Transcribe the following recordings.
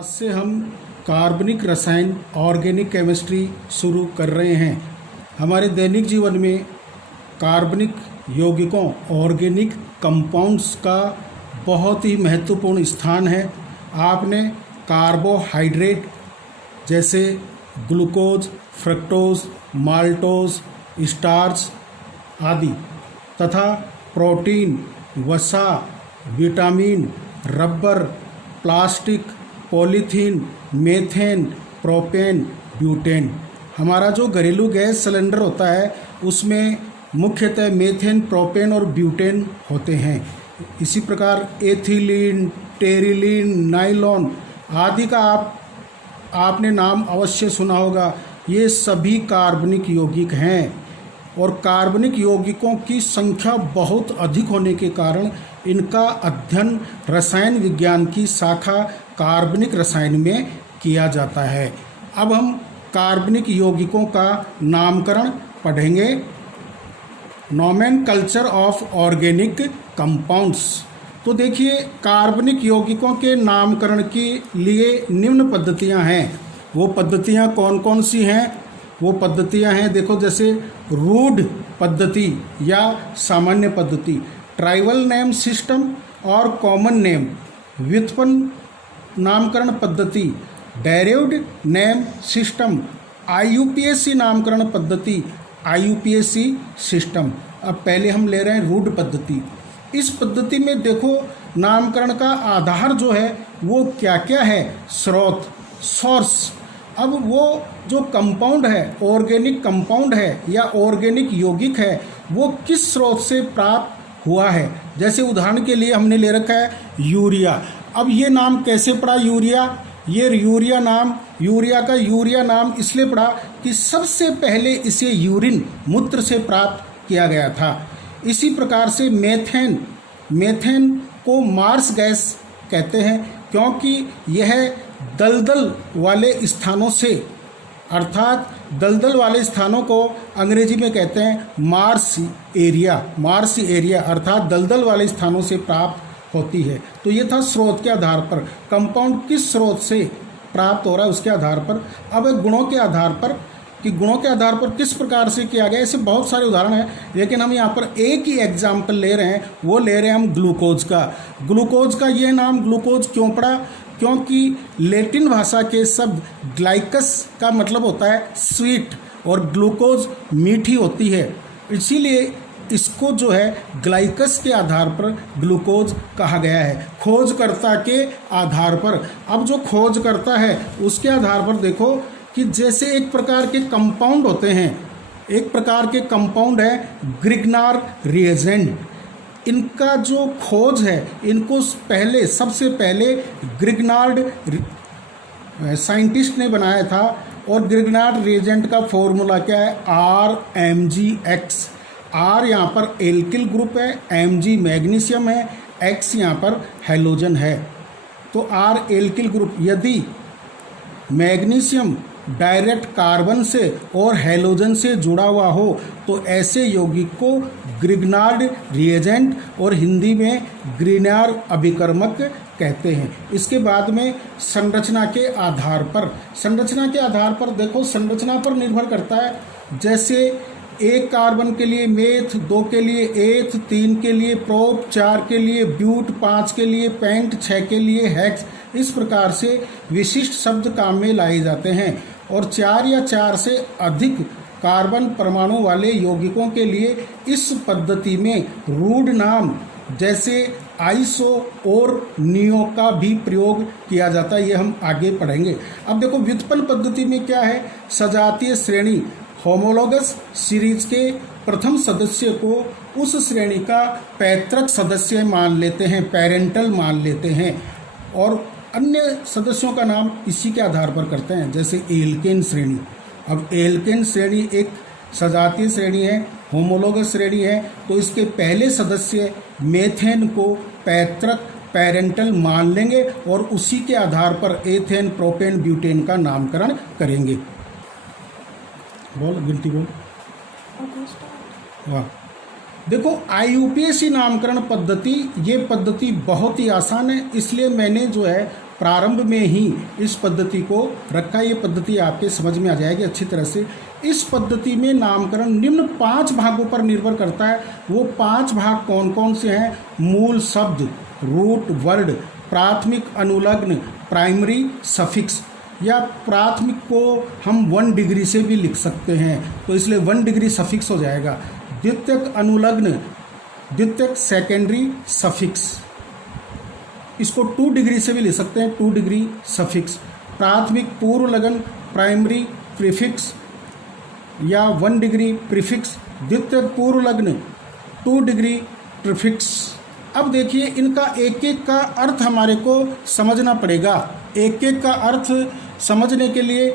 आज से हम कार्बनिक रसायन ऑर्गेनिक केमिस्ट्री शुरू कर रहे हैं। हमारे दैनिक जीवन में कार्बनिक यौगिकों ऑर्गेनिक कंपाउंड्स का बहुत ही महत्वपूर्ण स्थान है। आपने कार्बोहाइड्रेट जैसे ग्लूकोज, फ्रक्टोज, माल्टोज, स्टार्च आदि तथा प्रोटीन, वसा, vitamin, rubber, plastic, polythene, methane, propane, butane. हमारा जो घरेलू गैस सिलेंडर होता है उसमें मुख्यतः मीथेन, प्रोपेन और ब्यूटेन होते हैं। इसी प्रकार एथिलीन, टेरिलीन, नाइलॉन आदि का आपने नाम अवश्य सुना होगा। ये सभी कार्बनिक यौगिक हैं और कार्बनिक यौगिकों की संख्या बहुत अधिक होने के कारण इनका अध्ययन रसायन विज्ञान की शाखा कार्बनिक रसायन में किया जाता है। अब हम कार्बनिक यौगिकों का नामकरण पढ़ेंगे। Nomenclature of organic compounds. तो देखिए, कार्बनिक यौगिकों के नामकरण के लिए निम्न पद्धतियां हैं। वो पद्धतियां कौन कौन सी हैं? वो पद्धतियां हैं, देखो, जैसे रूढ़ पद्धति या सामान्य पद्धति, ट्राइबल नेम सिस्टम और कॉमन नेम, व्युत्पन्न नामकरण पद्धति, डेरिव्ड नेम सिस्टम, आईयूपीएसी नामकरण पद्धति, आईयूपीएसी सिस्टम। अब पहले हम ले रहे हैं रूढ़ पद्धति। इस पद्धति में देखो, नामकरण का आधार जो है वो क्या क्या है? स्रोत, सोर्स। अब वो जो कंपाउंड है, ऑर्गेनिक कंपाउंड है या ऑर्गेनिक यौगिक है, वो किस स्रोत से प्राप्त हुआ है। जैसे उदाहरण के लिए हमने ले रखा है यूरिया। अब ये नाम कैसे पड़ा यूरिया? ये यूरिया का यूरिया नाम इसलिए पड़ा कि सबसे पहले इसे यूरिन, मूत्र से प्राप्त किया गया था। इसी प्रकार से मेथेन को मार्स गैस कहते हैं क्योंकि यह दलदल वाले स्थानों से, अर्थात दलदल वाले स्थानों को अंग्रेजी में कहते हैं मार्स एरिया अर्थात दलदल वाले स्थानों से प्राप्त होती है। तो ये था स्रोत के आधार पर, कंपाउंड किस स्रोत से प्राप्त हो रहा है उसके आधार पर। अब गुणों के आधार पर किस प्रकार से किया गया, ऐसे बहुत सारे उदाहरण हैं, लेकिन हम यहाँ पर एक ही एग्जाम्पल ले रहे हैं। वो ले रहे हैं हम ग्लूकोज का ये नाम ग्लूकोज क्यों पड़ा? क्योंकि लैटिन भाषा के शब्द ग्लाइकस का मतलब होता है स्वीट और ग्लूकोज मीठी होती है, इसीलिए इसको जो है ग्लाइकस के आधार पर ग्लूकोज कहा गया है, खोजकर्ता के आधार पर। अब जो खोज करता है उसके आधार पर देखो कि जैसे एक प्रकार के कंपाउंड होते हैं, एक प्रकार के कंपाउंड है ग्रिग्नार रिएजेंट। इनका जो खोज है, इनको सबसे पहले ग्रिग्नार्ड साइंटिस्ट ने बनाया था और ग्रिग्नार्ड रिएजेंट का फॉर्मूला क्या है? RMgX। R यहाँ पर एल्किल ग्रुप है, Mg मैग्नीशियम है, X यहाँ पर हैलोजन है। तो R एल्किल ग्रुप, यदि मैग्नीशियम डायरेक्ट कार्बन से और हैलोजन से जुड़ा हुआ हो तो ऐसे यौगिक को ग्रिग्नार्ड रिएजेंट और हिंदी में ग्रिग्नार अभिकर्मक कहते हैं। इसके बाद में संरचना के आधार पर देखो, संरचना पर निर्भर करता है। जैसे 1 कार्बन के लिए मेथ, 2 के लिए एथ, 3 के लिए प्रोप, 4 के लिए ब्यूट, 5 के लिए पेंट, 6 के लिए हेक्स। इस प्रकार से विशिष्ट शब्द काम में लाए जाते हैं और 4 या 4 से अधिक कार्बन परमाणु वाले यौगिकों के लिए इस पद्धति में रूढ़ नाम जैसे आइसो और नियो का भी प्रयोग किया जाता है। ये हम आगे पढ़ेंगे। अब देखो, व्युत्पन्न पद्धति में क्या है? सजातीय श्रेणी, होमोलोगस सीरीज के प्रथम सदस्य को उस श्रेणी का पैतृक सदस्य मान लेते हैं, पेरेंटल मान लेते हैं, और अन्य सदस्यों का नाम इसी के आधार पर करते हैं। जैसे एल्केन श्रेणी। अब एल्केन श्रेणी एक सजातीय श्रेणी है, होमोलोगस श्रेणी है, तो इसके पहले सदस्य मेथेन को पैतृक पेरेंटल मान लेंगे और उसी के आधार पर एथेन, प्रोपेन, ब्यूटेन का नामकरण करेंगे। गिनती बोल। वाह, देखो, आईयूपीएसी नामकरण पद्धति, ये पद्धति बहुत ही आसान है, इसलिए मैंने जो है प्रारंभ में ही इस पद्धति को रखा। ये पद्धति आपके समझ में आ जाएगी अच्छी तरह से। इस पद्धति में नामकरण निम्न 5 भागों पर निर्भर करता है। वो 5 भाग कौन कौन से हैं? मूल शब्द, रूट वर्ड, प्राथमिक अनुलग्न, प्राइमरी सफिक्स, या प्राथमिक को हम 1 डिग्री से भी लिख सकते हैं, तो इसलिए 1 डिग्री सफिक्स हो जाएगा। द्वितीयक अनुलग्न, द्वितीयक सेकेंडरी सफिक्स, इसको 2 डिग्री से भी लिख सकते हैं, 2 डिग्री सफिक्स। प्राथमिक पूर्व लगन, प्राइमरी प्रीफिक्स या 1 डिग्री प्रीफिक्स। द्वितीयक पूर्व लग्न, 2 डिग्री प्रीफिक्स। अब देखिए इनका एक एक का अर्थ हमारे को समझना पड़ेगा। एक एक का अर्थ समझने के लिए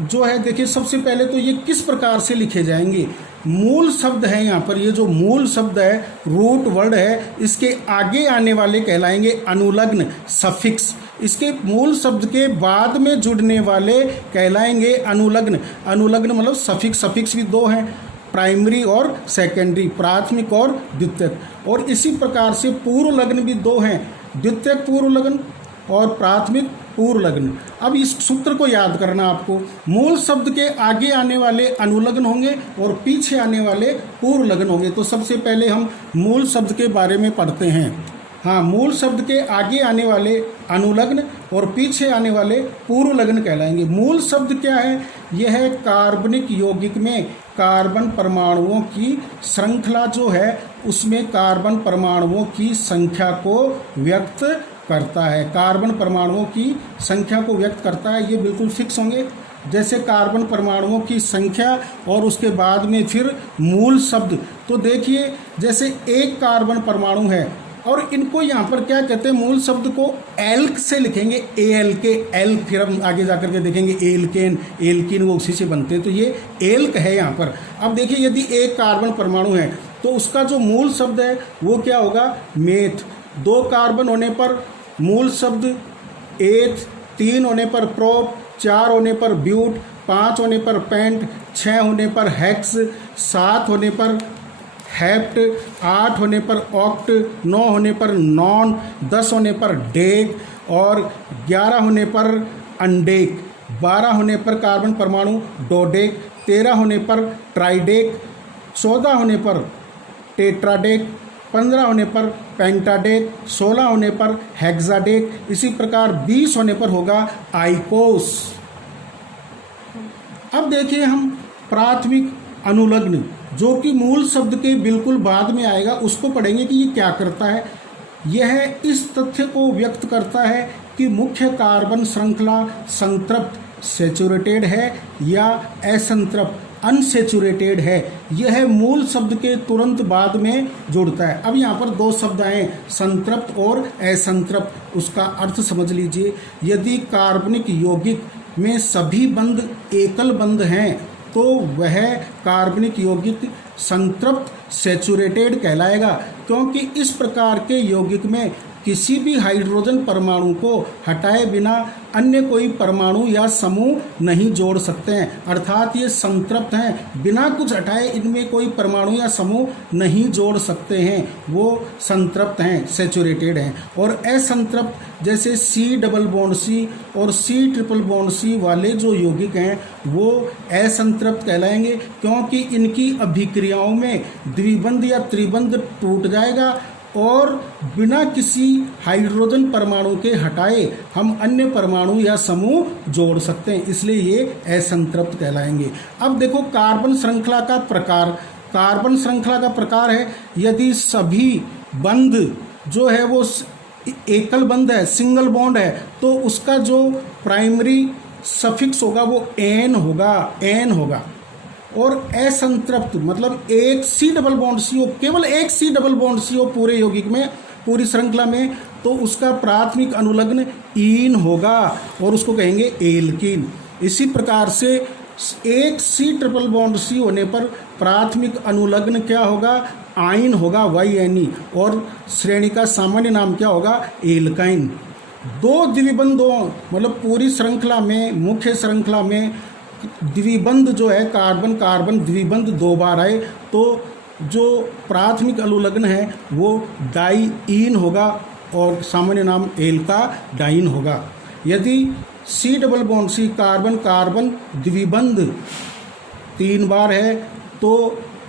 जो है, देखिए सबसे पहले तो ये किस प्रकार से लिखे जाएंगे। मूल शब्द है, यहाँ पर ये जो मूल शब्द है, रूट वर्ड है, इसके आगे आने वाले कहलाएंगे अनुलग्न सफिक्स। इसके मूल शब्द के बाद में जुड़ने वाले कहलाएंगे अनुलग्न। अनुलग्न मतलब सफिक्स, सफिक्स भी 2 हैं, प्राइमरी और सेकेंडरी, प्राथमिक और द्वितीयक। और इसी प्रकार से पूर्व लग्न भी 2 हैं, द्वितीयक पूर्व लग्न और प्राथमिक पूर्व लग्न। अब इस सूत्र को याद करना आपको। मूल शब्द के आगे आने वाले अनुलग्न होंगे और पीछे आने वाले पूर्व लग्न होंगे। तो सबसे पहले हम मूल शब्द के बारे में पढ़ते हैं। हाँ, मूल शब्द के आगे आने वाले अनुलग्न और पीछे आने वाले पूर्व लग्न कहलाएंगे। मूल शब्द क्या है? यह है कार्बनिक यौगिक में कार्बन परमाणुओं की श्रृंखला जो है, उसमें कार्बन परमाणुओं की संख्या को व्यक्त करता है। कार्बन परमाणुओं की संख्या को व्यक्त करता है। ये बिल्कुल फिक्स होंगे, जैसे कार्बन परमाणुओं की संख्या और उसके बाद में फिर मूल शब्द। तो देखिए जैसे एक कार्बन परमाणु है और इनको यहाँ पर क्या कहते हैं, मूल शब्द को एल्क से लिखेंगे, ALK, एल्क। फिर हम आगे जाकर के देखेंगे एल्केन, एल्किन, वो उसी से बनते हैं। तो ये एल्क है यहाँ पर। अब देखिए यदि एक कार्बन परमाणु है तो उसका जो मूल शब्द है वो क्या होगा? मेथ। 2 कार्बन होने पर मूल शब्द एथ, 3 होने पर प्रोप, 4 होने पर ब्यूट, 5 होने पर पेंट, 6 होने पर हेक्स, 7 होने पर हेप्ट, 8 होने पर ऑक्ट, 9 होने पर नॉन, 10 होने पर डेक और 11 होने पर अनडेक, 12 होने पर कार्बन परमाणु डोडेक, 13 होने पर ट्राइडेक, 14 होने पर टेट्राडेक, 15 होने पर पेंटाडेक, 16 होने पर हेक्साडेक, इसी प्रकार 20 होने पर होगा आइकोस। अब देखिए हम प्राथमिक अनुलग्न, जो कि मूल शब्द के बिल्कुल बाद में आएगा, उसको पढ़ेंगे कि ये क्या करता है। यह इस तथ्य को व्यक्त करता है कि मुख्य कार्बन श्रृंखला संतृप्त सैचुरेटेड है या असंतृप्त अनसेचुरेटेड है। यह मूल शब्द के तुरंत बाद में जुड़ता है। अब यहाँ पर 2 शब्द आए, संतृप्त और असंतृप्त। उसका अर्थ समझ लीजिए। यदि कार्बनिक यौगिक में सभी बंध एकल बंध हैं तो वह कार्बनिक यौगिक संतृप्त सैचुरेटेड कहलाएगा, क्योंकि इस प्रकार के यौगिक में किसी भी हाइड्रोजन परमाणु को हटाए बिना अन्य कोई परमाणु या समूह नहीं जोड़ सकते हैं। अर्थात ये संतृप्त हैं, बिना कुछ हटाए इनमें कोई परमाणु या समूह नहीं जोड़ सकते हैं, वो संतृप्त हैं, सैचुरेटेड हैं। और असंतृप्त जैसे C+C और C+C वाले जो यौगिक हैं वो असंतृप्त कहलाएंगे, क्योंकि इनकी अभिक्रियाओं में द्विबंध या त्रिबंध टूट जाएगा और बिना किसी हाइड्रोजन परमाणु के हटाए हम अन्य परमाणु या समूह जोड़ सकते हैं, इसलिए ये असंतृप्त कहलाएंगे। अब देखो कार्बन श्रृंखला का प्रकार। कार्बन श्रृंखला का प्रकार है, यदि सभी बंध जो है वो एकल बंध है, सिंगल बॉन्ड है, तो उसका जो प्राइमरी सफिक्स होगा वो एन होगा। और असंतृप्त मतलब एक C+CO, केवल एक C+CO पूरे यौगिक में, पूरी श्रृंखला में, तो उसका प्राथमिक अनुलग्न ईन होगा और उसको कहेंगे एल्कीन। इसी प्रकार से एक C+C होने पर प्राथमिक अनुलग्न क्या होगा? आइन होगा, YNE, और श्रेणी का सामान्य नाम क्या होगा? एल्काइन। 2 द्विबंधों मतलब पूरी श्रृंखला में, मुख्य श्रृंखला में द्विबंध जो है कार्बन कार्बन द्विबंध 2 बार आए तो जो प्राथमिक अनुलग्न है वो डाईईन होगा और सामान्य नाम एल्काडाइन होगा। यदि C double bond C carbon carbon द्विबंध 3 बार है तो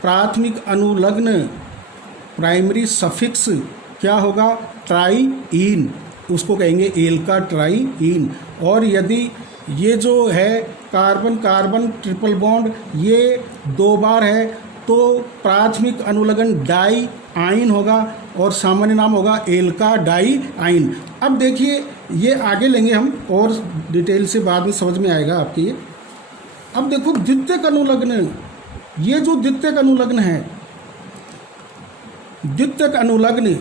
प्राथमिक अनुलग्न प्राइमरी सफिक्स क्या होगा, ट्राईइन, उसको कहेंगे एल्का ट्राईइन। और यदि ये जो है कार्बन कार्बन ट्रिपल बॉन्ड ये 2 बार है तो प्राथमिक अनुलग्न डाई आइन होगा और सामान्य नाम होगा एल्का डाई आइन। अब देखिए ये आगे लेंगे हम और डिटेल से बाद में समझ में आएगा आपके ये। अब देखो द्वितीयक अनुलग्न, ये जो द्वितीयक अनुलग्न है, द्वितीयक अनुलग्न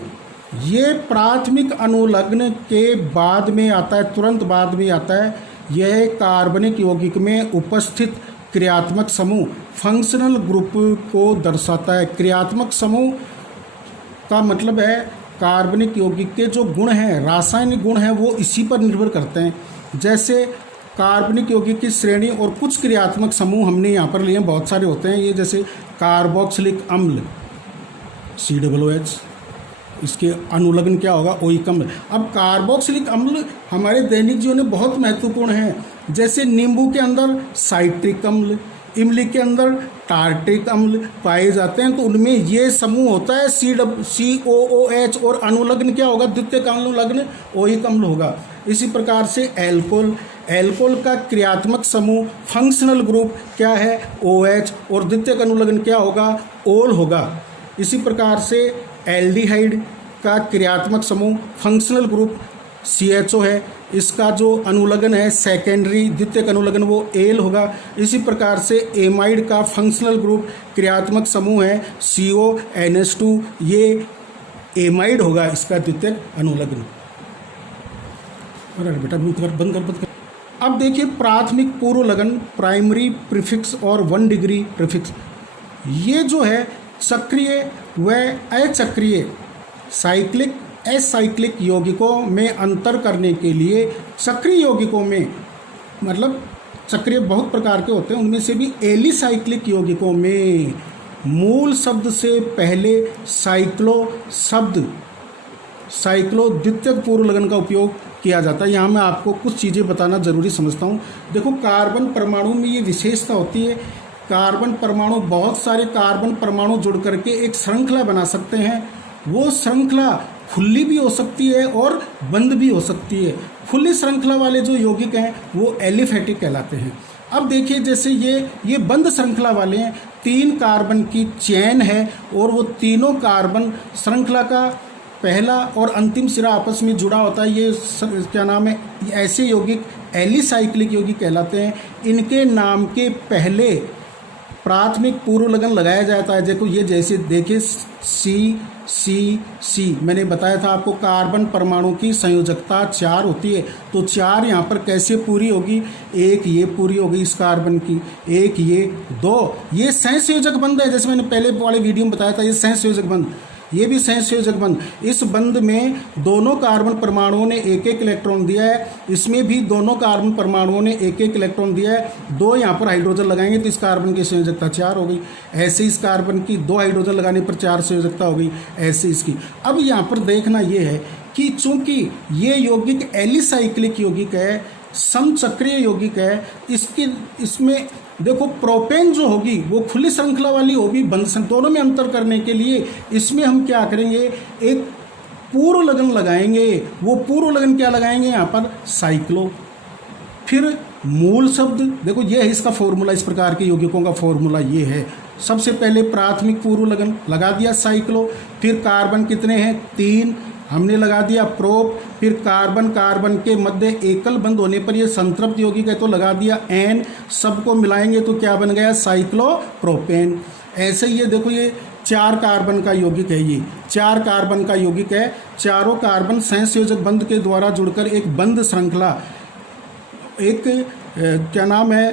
ये प्राथमिक अनुलग्न के बाद में आता है, तुरंत बाद में आता है। यह कार्बनिक यौगिक में उपस्थित क्रियात्मक समूह फंक्शनल ग्रुप को दर्शाता है। क्रियात्मक समूह का मतलब है कार्बनिक यौगिक के जो गुण हैं, रासायनिक गुण हैं, वो इसी पर निर्भर करते हैं। जैसे कार्बनिक यौगिक की श्रेणी और कुछ क्रियात्मक समूह हमने यहाँ पर लिए, बहुत सारे होते हैं ये, जैसे कार्बोक्सिलिक अम्ल COOH, इसके अनुलग्न क्या होगा, ओइक अम्ल। अब कार्बोक्सिलिक अम्ल हमारे दैनिक जीवन में बहुत महत्वपूर्ण है। जैसे नींबू के अंदर साइट्रिक अम्ल, इमली के अंदर टार्ट्रिक अम्ल पाए जाते हैं, तो उनमें ये समूह होता है COOH और अनुलग्न क्या होगा, द्वितीयक अनुलग्न ओइक अम्ल होगा। इसी प्रकार से एल्कोहल, एल्कोहल का क्रियात्मक समूह फंक्शनल ग्रुप क्या है, OH, और द्वितीयक अनुलग्न क्या होगा, ओल होगा। इसी प्रकार से एल्डिहाइड का क्रियात्मक समूह फंक्शनल ग्रुप CHO है, इसका जो अनुलग्न है सेकेंडरी द्वितीयक अनुलग्न वो एल होगा। इसी प्रकार से एमाइड का फंक्शनल ग्रुप क्रियात्मक समूह है CONH2, ये एमाइड होगा इसका द्वितीयक अनुलग्न। अरे बेटा बंद कर। अब देखिए प्राथमिक पूर्व लगन, प्राइमरी प्रीफिक्स और 1 डिग्री प्रीफिक्स, ये जो है सक्रिय व अचक्रिय साइक्लिक एसाइक्लिक यौगिकों में अंतर करने के लिए, सक्रिय यौगिकों में मतलब सक्रिय बहुत प्रकार के होते हैं, उनमें से भी एलिसाइक्लिक यौगिकों में मूल शब्द से पहले साइक्लो शब्द, साइक्लो द्वितीयक पूर्व लगन का उपयोग किया जाता है। यहाँ मैं आपको कुछ चीज़ें बताना ज़रूरी समझता हूँ। देखो कार्बन परमाणु में ये विशेषता होती है, कार्बन परमाणु बहुत सारे कार्बन परमाणु जुड़ करके एक श्रृंखला बना सकते हैं। वो श्रृंखला खुली भी हो सकती है और बंद भी हो सकती है। खुली श्रृंखला वाले जो यौगिक हैं वो एलिफेटिक कहलाते हैं। अब देखिए जैसे ये बंद श्रृंखला वाले हैं, 3 कार्बन की चेन है और वो तीनों कार्बन श्रृंखला का पहला और अंतिम सिरा आपस में जुड़ा होता है, ये क्या नाम है, ऐसे यौगिक एलिसाइक्लिक यौगिक कहलाते हैं। इनके नाम के पहले प्राथमिक पूर्व लगन लगाया जाता है। देखो ये जैसे देखिए C मैंने बताया था आपको, कार्बन परमाणु की संयोजकता 4 होती है, तो 4 यहाँ पर कैसे पूरी होगी, एक ये पूरी होगी इस कार्बन की, एक ये, 2 ये सहसंयोजक बंध है। जैसे मैंने पहले वाले वीडियो में बताया था, ये सहसंयोजक बंध, ये भी सहसंयोजक बंध। इस बंध में दोनों कार्बन परमाणुओं ने एक एक इलेक्ट्रॉन दिया है, इसमें भी दोनों कार्बन परमाणुओं ने एक एक इलेक्ट्रॉन दिया है। 2 यहाँ पर हाइड्रोजन लगाएंगे तो इस कार्बन की संयोजकता 4 हो गई। ऐसे इस कार्बन की 2 हाइड्रोजन लगाने पर 4 संयोजकता हो गई, ऐसे इसकी। अब यहाँ पर देखना ये है कि चूंकि ये यौगिक एलिसाइक्लिक यौगिक है, समचक्रीय यौगिक है, इसमें देखो प्रोपेन जो होगी वो खुली श्रृंखला वाली होगी, बंद श्रृंखला, दोनों में अंतर करने के लिए इसमें हम क्या करेंगे, एक पूर्व लगन लगाएंगे। वो पूर्व लगन क्या लगाएंगे यहाँ पर, साइक्लो। फिर मूल शब्द देखो ये है इसका फॉर्मूला, इस प्रकार के यौगिकों का फॉर्मूला ये है। सबसे पहले प्राथमिक पूर्व लगन लगा दिया साइक्लो, फिर कार्बन कितने हैं, 3 हमने लगा दिया प्रोप, फिर कार्बन कार्बन के मध्य एकल बंध होने पर ये संतृप्त यौगिक है तो लगा दिया एन, सबको मिलाएंगे तो क्या बन गया, साइक्लोप्रोपेन। ऐसे ही ये देखो ये 4 कार्बन का यौगिक है, ये 4 कार्बन का यौगिक है। चारों कार्बन सहसंयोजक बंध के द्वारा जुड़कर एक बंध श्रृंखला, एक क्या नाम है,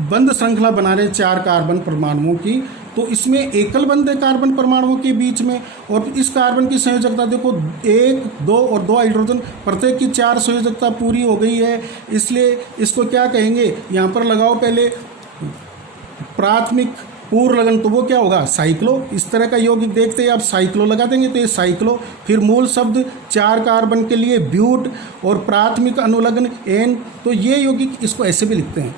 बंध श्रृंखला बना रहे 4 कार्बन परमाणुओं की। तो इसमें एकल बंध है कार्बन परमाणुओं के बीच में, और इस कार्बन की संयोजकता देखो 1, 2 और 2 हाइड्रोजन, प्रत्येक की 4 संयोजकता पूरी हो गई है। इसलिए इसको क्या कहेंगे, यहाँ पर लगाओ पहले प्राथमिक पूर्व लगन तो वो क्या होगा, साइक्लो। इस तरह का यौगिक देखते ही आप साइक्लो लगा देंगे तो ये साइक्लो। फिर मूल शब्द 4 कार्बन के लिए ब्यूट और प्राथमिक अनुलग्न एन, तो ये यौगिक इसको ऐसे भी लिखते हैं,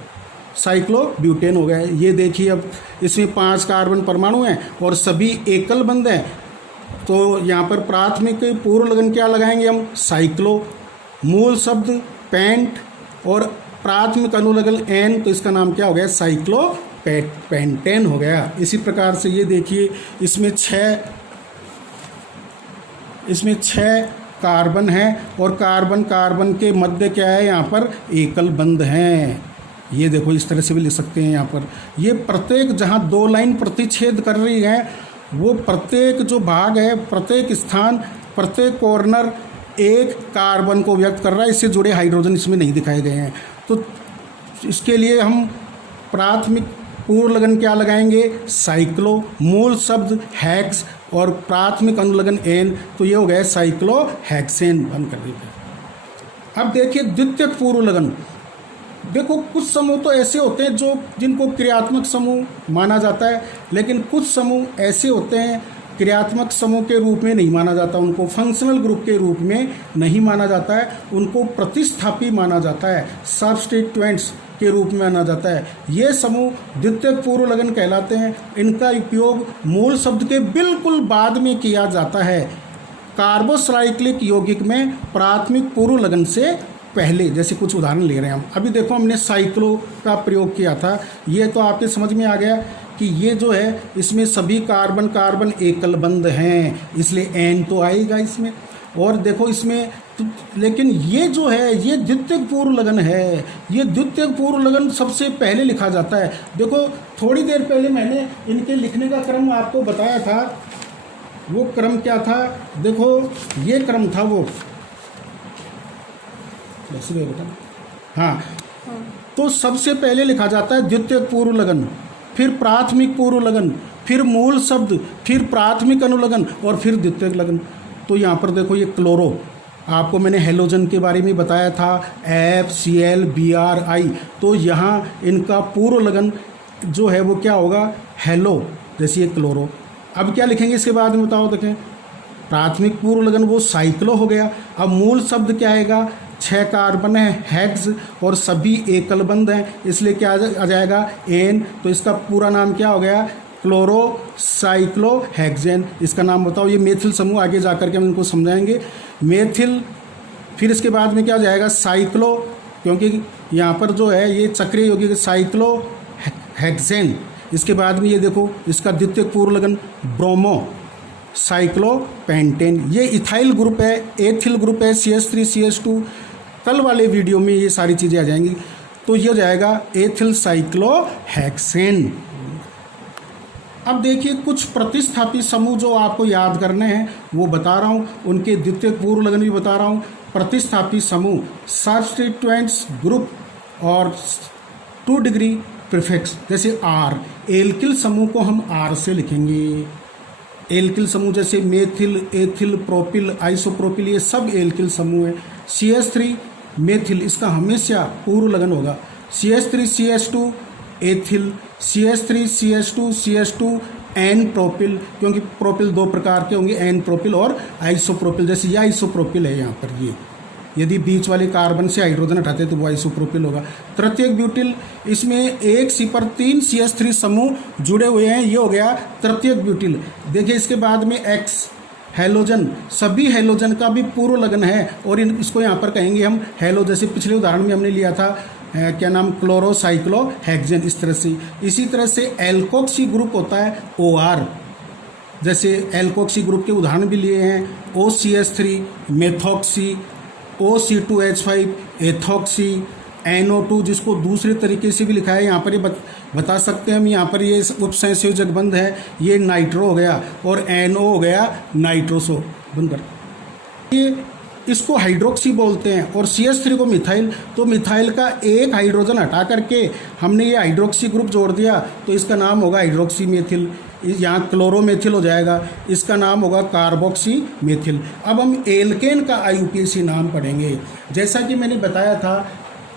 साइक्लो ब्यूटेन हो गया। ये देखिए अब इसमें 5 कार्बन परमाणु हैं और सभी एकल बंध हैं, तो यहाँ पर प्राथमिक पूर्व लगन क्या लगाएंगे हम, साइक्लो। मूल शब्द पेंट और प्राथमिक अनुलग्न एन, तो इसका नाम क्या हो गया, साइक्लो पेंटेन हो गया। इसी प्रकार से ये देखिए इसमें 6 कार्बन है और कार्बन कार्बन के मध्य क्या है, यहाँ पर एकल बंध हैं। ये देखो इस तरह से भी लिख सकते हैं यहाँ पर। ये प्रत्येक जहाँ 2 लाइन प्रतिच्छेद कर रही है, वो प्रत्येक जो भाग है, प्रत्येक स्थान, प्रत्येक कॉर्नर एक कार्बन को व्यक्त कर रहा है। इससे जुड़े हाइड्रोजन इसमें नहीं दिखाए गए हैं, तो इसके लिए हम प्राथमिक पूर्व लगन क्या लगाएंगे, साइक्लो। मूल शब्द हैक्स और प्राथमिक अनुलग्न एन, तो ये हो गया साइक्लो हेक्सेन। बंद कर दीजिए। अब देखिए द्वितीयक पूर्व लगन। देखो कुछ समूह तो ऐसे होते हैं जो जिनको क्रियात्मक समूह माना जाता है, लेकिन कुछ समूह ऐसे होते हैं क्रियात्मक समूह के रूप में नहीं माना जाता, उनको फंक्शनल ग्रुप के रूप में नहीं माना जाता है, उनको प्रतिस्थापी माना जाता है, सब्स्टिट्यूएंट्स के रूप में माना जाता है। ये समूह द्वितीयक पूर्व लगन कहलाते हैं। इनका उपयोग मूल शब्द के बिल्कुल बाद में किया जाता है। कार्बोसाइक्लिक यौगिक में प्राथमिक पूर्व लगन से पहले, जैसे कुछ उदाहरण ले रहे हैं हम। अभी देखो हमने साइक्लो का प्रयोग किया था, ये तो आपके समझ में आ गया कि ये जो है इसमें सभी कार्बन कार्बन एकल बंध हैं, इसलिए एन तो आएगा इसमें। और देखो इसमें लेकिन ये जो है ये द्वितीयक पूर्व लगन है। ये द्वितीयक पूर्व लगन सबसे पहले लिखा जाता है। देखो थोड़ी देर पहले मैंने इनके लिखने का क्रम आपको बताया था, वो क्रम क्या था, देखो ये क्रम था वो, बता। हाँ, तो सबसे पहले लिखा जाता है द्वितीयक पूर्व लगन, फिर प्राथमिक पूर्व लगन, फिर मूल शब्द, फिर प्राथमिक अनुलग्न और फिर द्वितीयक लगन। तो यहाँ पर देखो ये क्लोरो, आपको मैंने हेलोजन के बारे में बताया था, FCl Bri, तो यहाँ इनका पूर्व लगन जो है वो क्या होगा, हेलो, जैसे ये क्लोरो। अब क्या लिखेंगे इसके बाद में बताओ, देखें प्राथमिक पूर्व लगन वो साइक्लो हो गया। अब मूल शब्द क्या आएगा, 6 कार्बन है, हेक्स और सभी एकल बंध हैं, इसलिए क्या आ जाएगा, एन। तो इसका पूरा नाम क्या हो गया, क्लोरो साइक्लो हेक्सेन। इसका नाम बताओ। ये मेथिल समूह आगे जा करके हम इनको समझाएंगे, मेथिल। फिर इसके बाद में क्या हो जाएगा, साइक्लो, क्योंकि यहाँ पर जो है ये चक्रीय यौगिक साइक्लो हेक्सेन। इसके बाद में ये देखो इसका द्वितीयक पूर्व लगन ब्रोमो साइक्लो पेंटेन। ये इथाइल ग्रुप है, एथिल ग्रुप है, CH3 CH2। कल वाले वीडियो में ये सारी चीज़ें आ जाएंगी। तो ये जाएगा एथिल साइक्लो हेक्सेन। अब देखिए कुछ प्रतिस्थापी समूह जो आपको याद करने हैं वो बता रहा हूँ, उनके द्वितीयक पूर्व लगन भी बता रहा हूँ। प्रतिस्थापी समूह सब्स्टिट्यूएंट्स ग्रुप और 2 डिग्री प्रीफिक्स, जैसे R। एल्किल समूह को हम R से लिखेंगे। एल्किल समूह जैसे मेथिल, एथिल, प्रोपिल, आइसोप्रोपिल, ये सब एल्किल समूह है। CH3 मेथिल, इसका हमेशा पूर्व लगन होगा। CH3 CH2 ethyl, CH3 CH2 CH2 n propyl, क्योंकि प्रोपिल 2 प्रकार के होंगे, एन प्रोपिल और आइसोप्रोपिल। जैसे ये आइसोप्रोपिल है यहाँ पर, ये यदि बीच वाले कार्बन से हाइड्रोजन हटाते तो वो आइसोप्रोपिल होगा। तृतीयक ब्यूटिल, इसमें एक सी पर 3 CH3 समूह जुड़े हुए हैं, ये हो गया तृतीयक ब्यूटिल। देखिए इसके बाद में एक्स हेलोजन, सभी हेलोजन का भी पूर्व लगन है और इसको यहाँ पर कहेंगे हम हेलो। जैसे पिछले उदाहरण में हमने लिया था क्या नाम, क्लोरो साइक्लो हेक्सेन, इस तरह से। इसी तरह से एल्कोक्सी ग्रुप होता है OR, जैसे एल्कोक्सी ग्रुप के उदाहरण भी लिए हैं, OCH3 methoxy, OC2H5 ethoxy, NO2 जिसको दूसरे तरीके से भी लिखा है यहाँ पर, ये बता सकते हैं हम, यहाँ पर ये उपसंयोजक बंध है, ये नाइट्रो हो गया और NO हो गया नाइट्रोसो। बंद कर, ये इसको हाइड्रोक्सी बोलते हैं और CH3 को मिथाइल। तो मिथाइल का एक हाइड्रोजन हटा करके हमने ये हाइड्रोक्सी ग्रुप जोड़ दिया, तो इसका नाम होगा हाइड्रोक्सी मेथिल। यहाँ क्लोरोमेथिल हो जाएगा, इसका नाम होगा कार्बोक्सी मेथिल। अब हम एल्केन का IUPAC नाम पढ़ेंगे। जैसा कि मैंने बताया था,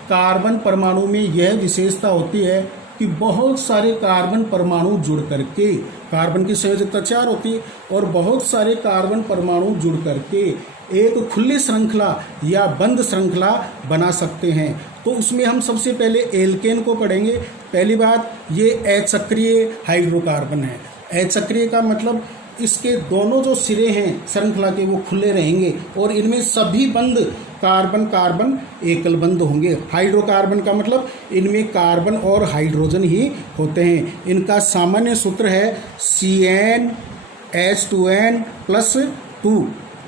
कार्बन परमाणु में यह विशेषता होती है कि बहुत सारे कार्बन परमाणु जुड़ करके, कार्बन की संयोजकता 4 होती है, और बहुत सारे कार्बन परमाणु जुड़ करके एक खुली श्रृंखला या बंद श्रृंखला बना सकते हैं। तो उसमें हम सबसे पहले एल्केन को पढ़ेंगे। पहली बात, ये अचक्रीय हाइड्रोकार्बन है। अचक्रीय का मतलब इसके दोनों जो सिरे हैं श्रृंखला के वो खुले रहेंगे और इनमें सभी बंद कार्बन कार्बन एकल बंद होंगे। हाइड्रोकार्बन का मतलब इनमें कार्बन और हाइड्रोजन ही होते हैं। इनका सामान्य सूत्र है CnH2n+2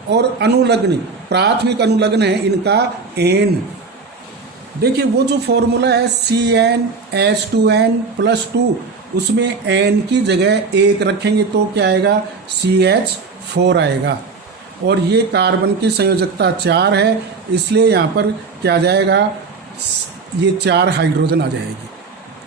और अनुलग्न, प्राथमिक अनुलग्न है इनका N। देखिए वो जो फॉर्मूला है CnH2n+2, उसमें N की जगह 1 रखेंगे तो क्या आएगा, CH4 आएगा। और ये कार्बन की संयोजकता 4 है, इसलिए यहाँ पर क्या आ जाएगा, ये 4 हाइड्रोजन आ जाएगी।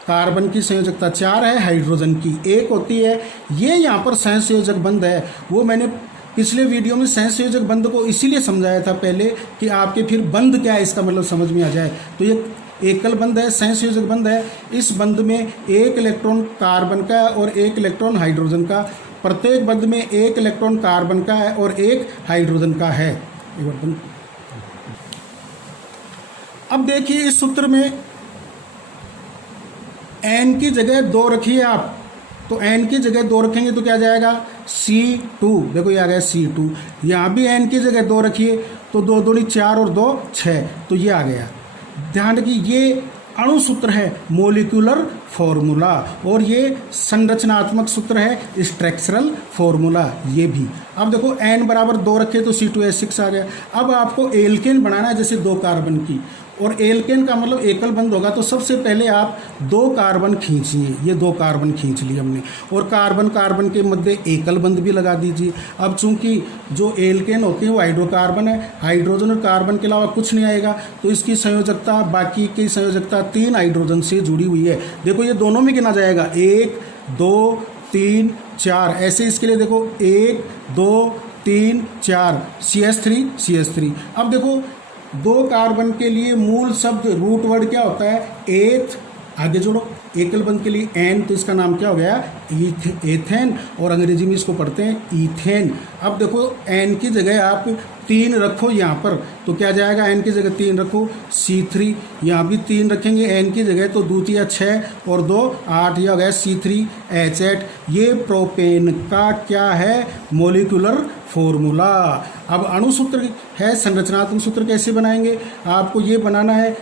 कार्बन की संयोजकता 4 है, हाइड्रोजन की 1 होती है। ये यहाँ पर सहसंयोजक बंध है। वो मैंने पिछले वीडियो में सहसंयोजक बंध को इसीलिए समझाया था पहले कि आपके फिर बंध क्या है इसका मतलब समझ में आ जाए। तो ये एकल बंध है, सहसंयोजक बंध है। इस बंध में 1 इलेक्ट्रॉन कार्बन का है और 1 इलेक्ट्रॉन हाइड्रोजन का। प्रत्येक बंध में 1 इलेक्ट्रॉन कार्बन का है और 1 हाइड्रोजन का है। अब देखिए इस सूत्र में N की जगह 2 रखिए आप, तो N की जगह 2 रखेंगे तो क्या जाएगा, C2। देखो ये आ गया C2। यहाँ भी N की जगह 2 रखिए तो 2 दूनी 4 और 2 6, तो ये आ गया। ध्यान रखिए ये अणु सूत्र है, मोलिकुलर फॉर्मूला, और ये संरचनात्मक सूत्र है, स्ट्रक्चरल फॉर्मूला ये भी। अब देखो N बराबर 2 रखे तो C2H6 आ गया। अब आपको एल्केन बनाना है, जैसे 2 कार्बन की, और एल्केन का मतलब एकल बंध होगा। तो सबसे पहले आप 2 कार्बन खींचिए। ये 2 कार्बन खींच लिए हमने, और कार्बन कार्बन के मध्य एकल बंध भी लगा दीजिए। अब चूंकि जो एल्केन होते हैं वो हाइड्रोकार्बन है, हाइड्रोजन और कार्बन के अलावा कुछ नहीं आएगा, तो इसकी संयोजकता, बाकी की संयोजकता 3 हाइड्रोजन से जुड़ी हुई है। देखो ये दोनों में गिना जाएगा, 1 2 3 4, ऐसे इसके लिए देखो 1 2 3 4, CH3। अब देखो 2 कार्बन के लिए मूल शब्द रूट वर्ड क्या होता है, एथ, आगे जोड़ो, एकल बंध के लिए N, तो इसका नाम क्या हो गया, एथेन, और अंग्रेजी में इसको पढ़ते हैं ईथेन। अब देखो N की जगह आप 3 रखो यहाँ पर, तो क्या जाएगा, N की जगह 3 रखो, C3। यहाँ भी 3 रखेंगे N की जगह, तो 2 3 6 और 2 8, यह हो गया C3H8। ये प्रोपेन का क्या है, मोलिकुलर फॉर्मूला। अब अणु सूत्र है, संरचनात्मक सूत्र कैसे बनाएंगे, आपको ये बनाना है,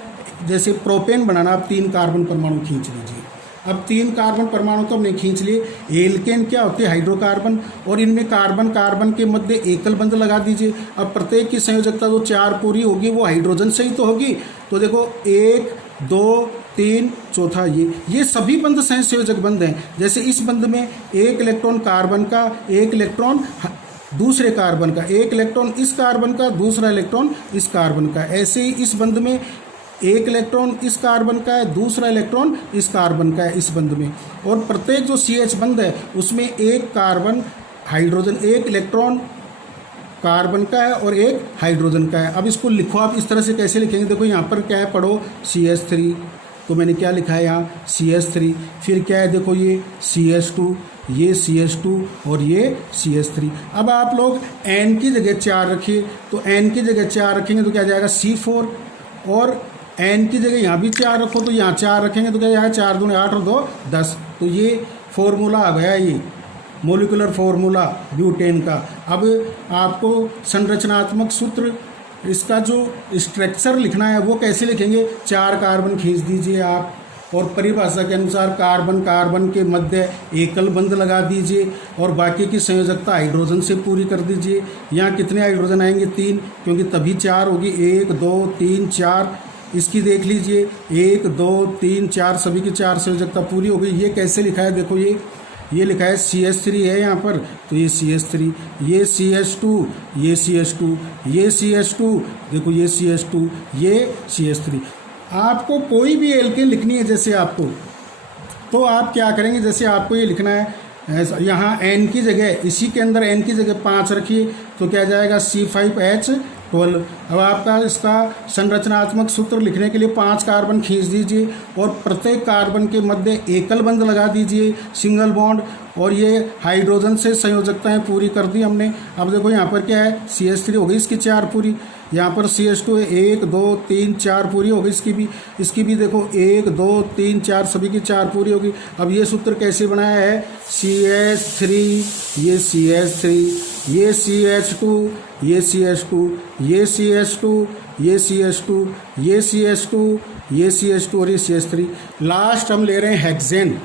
जैसे प्रोपेन बनाना, आप 3 कार्बन परमाणु खींच लीजिए। अब 3 कार्बन परमाणु तो हमने खींच लिए। एल्केन क्या होते हैं, हाइड्रोकार्बन, और इनमें कार्बन कार्बन के मध्य एकल बंध लगा दीजिए। अब प्रत्येक की संयोजकता जो 4 पूरी होगी वो हाइड्रोजन से ही तो होगी। तो देखो 1 2 3 चौथा, ये सभी बंध सहसंयोजक बंध हैं। जैसे इस बंध में 1 इलेक्ट्रॉन कार्बन का, 1 इलेक्ट्रॉन दूसरे कार्बन का, 1 इलेक्ट्रॉन इस कार्बन का, दूसरा इलेक्ट्रॉन इस कार्बन का। ऐसे ही इस बंध में 1 इलेक्ट्रॉन इस कार्बन का है, दूसरा इलेक्ट्रॉन इस कार्बन का है इस बंध में। और प्रत्येक जो CH बंध है उसमें 1 कार्बन हाइड्रोजन, 1 इलेक्ट्रॉन कार्बन का है और 1 हाइड्रोजन का है। अब इसको लिखो आप इस तरह से, कैसे लिखेंगे, देखो यहाँ पर क्या है, पढ़ो CH3, तो मैंने क्या लिखा है यहाँ CH3, फिर क्या है, देखो ये CH2, ये CH2 और ये CH3। अब आप लोग N की जगह 4 रखिए, तो N की जगह 4 रखेंगे तो क्या जाएगा, C4, और N की जगह यहाँ भी 4 रखो, तो यहाँ 4 रखेंगे तो क्या जाएगा, 4 दूनी 8 और 2 10। तो ये फॉर्मूला आ गया, ये मोलिकुलर फॉर्मूला ब्यूटेन का। अब आपको संरचनात्मक सूत्र, इसका जो स्ट्रक्चर लिखना है वो कैसे लिखेंगे, 4 कार्बन खींच दीजिए आप, और परिभाषा के अनुसार कार्बन कार्बन के मध्य एकल बंध लगा दीजिए, और बाकी की संयोजकता हाइड्रोजन से पूरी कर दीजिए। यहाँ कितने हाइड्रोजन आएंगे, 3, क्योंकि तभी 4 होगी, 1 2 3 4। इसकी देख लीजिए, 1 2 3 4, सभी की 4 संयोजकता पूरी हो गई। ये कैसे लिखा है, देखो ये लिखा है CH3 है यहाँ पर, तो ये CH3, ये CH2, ये CH2, ये CH2, देखो ये CH2, ये CH3। आपको कोई भी एल्केन लिखनी है जैसे आपको, तो आप क्या करेंगे, जैसे आपको ये लिखना है यहाँ N की जगह, इसी के अंदर N की जगह 5 रखिए, तो क्या जाएगा, C5H 12। अब आपका इसका संरचनात्मक सूत्र लिखने के लिए 5 कार्बन खींच दीजिए और प्रत्येक कार्बन के मध्य एकल बंध लगा दीजिए, सिंगल बॉन्ड, और ये हाइड्रोजन से संयोजकताएं पूरी कर दी हमने। अब देखो यहाँ पर क्या है, CH3 हो गई इसकी 4 पूरी, यहाँ पर CH2 है 1 2 3 4 पूरी हो गई इसकी भी देखो 1 2 3 4 सभी की 4 पूरी होगी। अब ये सूत्र कैसे बनाया है, CH3 ये CH3 ये CH2 ये CH2 ये CH2 ये CH2 ये CH2 ये CH2 और ये CH3। लास्ट हम ले रहे हैं हेक्सेन।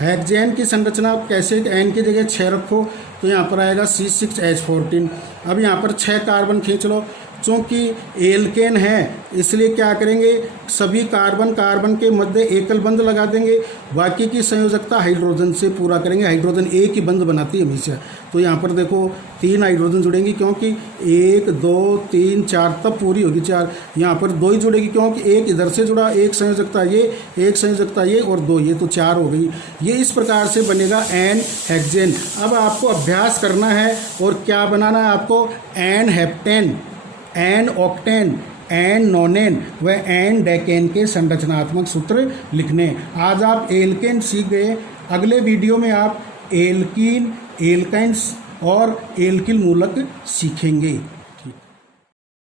हेक्सेन की संरचना कैसे, एन की जगह 6 रखो तो यहाँ पर आएगा C6H14। अब यहाँ पर 6 कार्बन खींच लो, चूँकि एल्केन है इसलिए क्या करेंगे, सभी कार्बन के मध्य एकल बंध लगा देंगे, बाकी की संयोजकता हाइड्रोजन से पूरा करेंगे। हाइड्रोजन एक ही बंध बनाती है हमेशा, तो यहाँ पर देखो 3 हाइड्रोजन जुड़ेंगी क्योंकि 1 2 3 4 तब पूरी होगी 4। यहाँ पर 2 ही जुड़ेगी क्योंकि एक इधर से जुड़ा, एक संयोजकता ये, एक संयोजकता ये और 2 ये, तो 4 हो गई। ये इस प्रकार से बनेगा एन हेक्सेन। अब आपको अभ्यास करना है और क्या बनाना है आपको, n heptane, n octane, n nonane व एन डेकेन के संरचनात्मक सूत्र लिखने। आज आप एल्केन सीख गए, अगले वीडियो में आप एल्कीन, एल्काइंस और एल्किल मूलक सीखेंगे।